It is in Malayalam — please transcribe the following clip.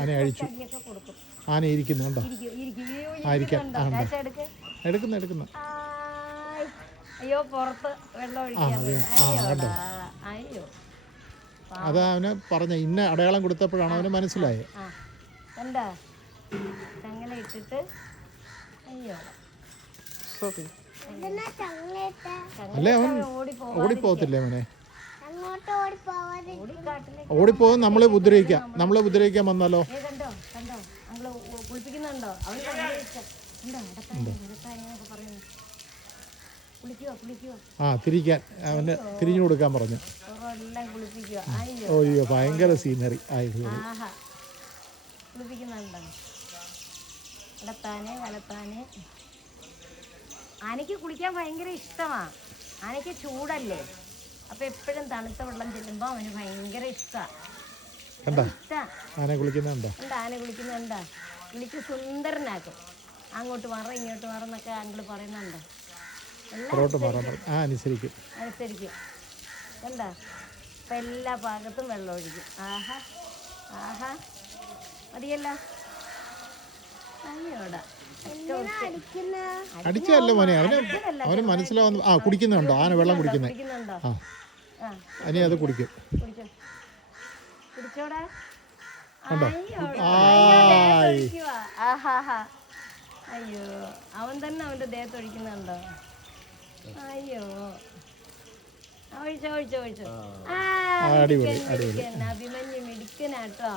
ആന അഴിച്ചു. ആന ഇരിക്കുന്നു കണ്ടോ? ആയിരിക്കാം. എടുക്കുന്നു. അയ്യോ പുറത്ത് വെള്ളം ഒഴിക്കാൻ. അയ്യോ അതാ അവന് പറഞ്ഞ ഇന്ന അടയാളം കൊടുത്തപ്പോഴാണ് അവന് മനസ്സിലായത്. എന്താ ചങ്ങല ഇട്ടിട്ട് അയ്യോ അല്ലേ അവൻ ഓടിപ്പോകത്തില്ലേ മോനെ? ഓടിപ്പോകും. നമ്മളെ ഉപദ്രവിക്കാൻ വന്നാലോ? കണ്ടോ നമ്മള് കുളിപ്പിക്കുന്നുണ്ടോ? അവന് തിരിക്കാൻ അവന് തിരിഞ്ഞു കൊടുക്കാൻ പറഞ്ഞു. അയ്യോ ഭയങ്കര സീനറി ആയിരുന്നു. കുളിപ്പിക്കുന്നുണ്ടോ? ഇടത്താന് വലത്താന്. ആനയ്ക്ക് കുളിക്കാൻ ഭയങ്കര ഇഷ്ടമാണ്. ആനയ്ക്ക് ചൂടല്ലേ, അപ്പൊ എപ്പോഴും തണുത്ത വെള്ളം ചെല്ലുമ്പോ അവന് ഭയങ്കര ഇഷ്ടമാണ്. ആന കുളിക്കുന്നുണ്ടോ? ആന കുളിക്കുന്നുണ്ടോ? കുളിച്ച് സുന്ദരനാക്കും. അങ്ങോട്ട് മാറ ഇങ്ങോട്ട് മാറന്നൊക്കെ അങ്കിള് പറയുന്നുണ്ടോ? അനുസരിക്കും. കണ്ടാ ഇപ്പൊ എല്ലാ ഭാഗത്തും വെള്ളം ഒഴിക്കും. ആഹാ മതിയല്ലോ. അയ്യോടാ അടിച്ചല്ലോ മോനെ. അവന് മനസ്സിലാവുന്ന കുടിക്കുന്നുണ്ടോ? ആന വെള്ളം കുടിക്കുന്നേ. അനി അത് കുടിക്കും. കുടിച്ചോടാ. അയ്യോ അവൻ തന്നെ അവന്റെ ദേഹത്ത് ഒഴിക്കുന്നുണ്ടോ? അയ്യോ ഒഴിച്ചോ. അഭിമന്യു മിടുക്കനാട്ടോ.